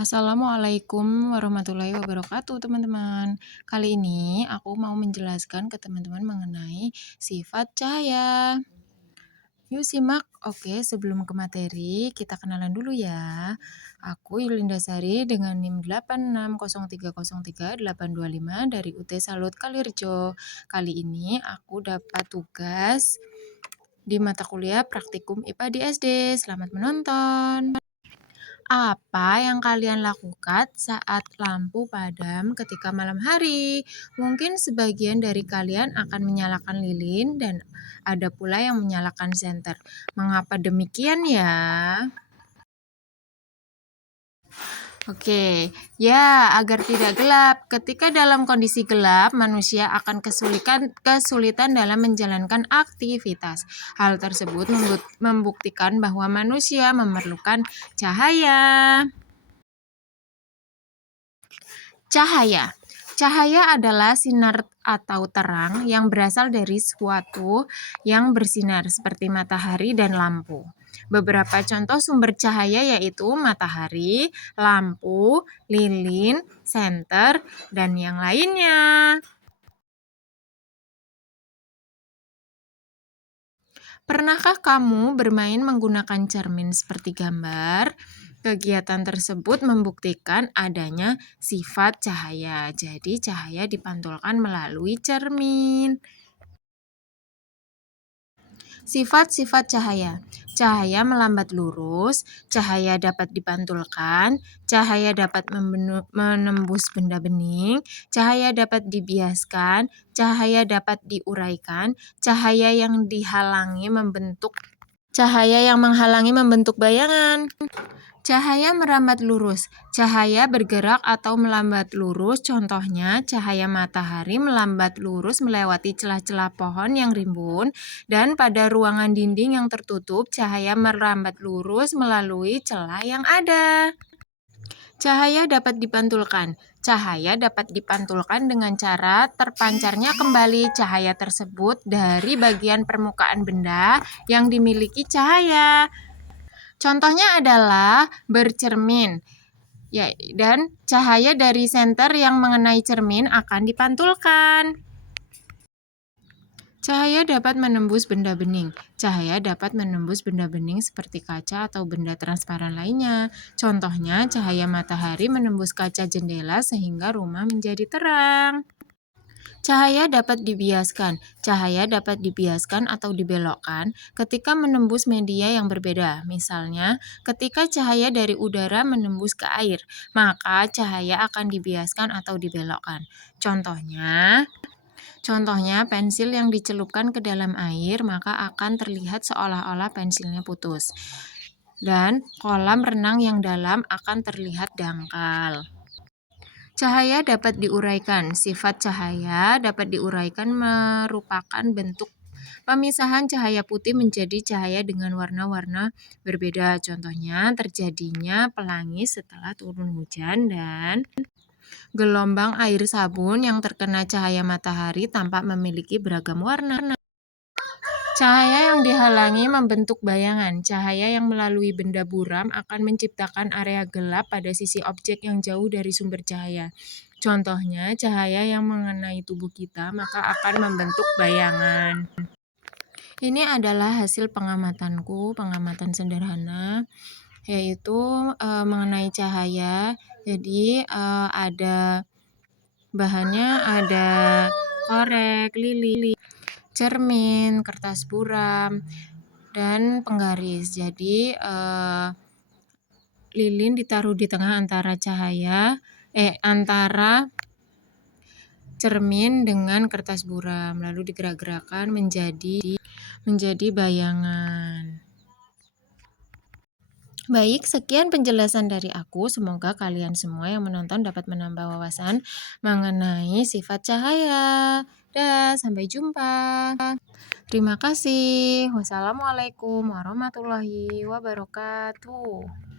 Assalamualaikum warahmatullahi wabarakatuh, teman-teman. Kali ini aku mau menjelaskan ke teman-teman mengenai sifat cahaya. Yuk simak. Oke, sebelum ke materi, kita kenalan dulu ya. Aku Yulinda Sari dengan NIM 8603033825 dari UT Salut Kalirjo. Kali ini aku dapat tugas di mata kuliah Praktikum IPA di SD. Selamat menonton. Apa yang kalian lakukan saat lampu padam ketika malam hari? Mungkin sebagian dari kalian akan menyalakan lilin dan ada pula yang menyalakan senter. Mengapa demikian ya? Oke, ya agar tidak gelap. Ketika dalam kondisi gelap, manusia akan kesulitan dalam menjalankan aktivitas. Hal tersebut membuktikan bahwa manusia memerlukan cahaya. Cahaya. Cahaya adalah sinar atau terang yang berasal dari suatu yang bersinar seperti matahari dan lampu. Beberapa contoh sumber cahaya yaitu matahari, lampu, lilin, senter, dan yang lainnya. Pernahkah kamu bermain menggunakan cermin seperti gambar? Kegiatan tersebut membuktikan adanya sifat cahaya. Jadi, cahaya dipantulkan melalui cermin. Sifat-sifat cahaya. Cahaya melambat lurus, cahaya dapat dipantulkan, cahaya dapat menembus benda bening, cahaya dapat dibiaskan, cahaya dapat diuraikan, cahaya yang menghalangi membentuk bayangan. Cahaya merambat lurus. Cahaya bergerak atau melambat lurus, contohnya cahaya matahari melambat lurus melewati celah-celah pohon yang rimbun, dan pada ruangan dinding yang tertutup, cahaya merambat lurus melalui celah yang ada. Cahaya dapat dipantulkan. Cahaya dapat dipantulkan dengan cara terpancarnya kembali cahaya tersebut dari bagian permukaan benda yang dimiliki cahaya. Contohnya adalah bercermin, dan cahaya dari senter yang mengenai cermin akan dipantulkan. Cahaya dapat menembus benda bening. Cahaya dapat menembus benda bening seperti kaca atau benda transparan lainnya. Contohnya, cahaya matahari menembus kaca jendela sehingga rumah menjadi terang. Cahaya dapat dibiaskan. Cahaya dapat dibiaskan atau dibelokkan ketika menembus media yang berbeda. Misalnya, ketika cahaya dari udara menembus ke air, maka cahaya akan dibiaskan atau dibelokkan. Contohnya, pensil yang dicelupkan ke dalam air, maka akan terlihat seolah-olah pensilnya putus. Dan kolam renang yang dalam akan terlihat dangkal. Cahaya dapat diuraikan. Sifat cahaya dapat diuraikan merupakan bentuk pemisahan cahaya putih menjadi cahaya dengan warna-warna berbeda. Contohnya, terjadinya pelangi setelah turun hujan dan gelombang air sabun yang terkena cahaya matahari tampak memiliki beragam warna. Cahaya yang dihalangi membentuk bayangan. Cahaya yang melalui benda buram akan menciptakan area gelap pada sisi objek yang jauh dari sumber cahaya. Contohnya, cahaya yang mengenai tubuh kita maka akan membentuk bayangan. Ini adalah hasil pengamatanku, pengamatan sederhana, yaitu mengenai cahaya. Jadi ada bahannya ada korek, lilin, cermin, kertas buram, dan penggaris. Jadi lilin ditaruh di tengah antara cermin dengan kertas buram, lalu digerak-gerakkan menjadi bayangan. Baik, sekian penjelasan dari aku. Semoga kalian semua yang menonton dapat menambah wawasan mengenai sifat cahaya. Sampai jumpa. Terima kasih. Wassalamualaikum warahmatullahi wabarakatuh.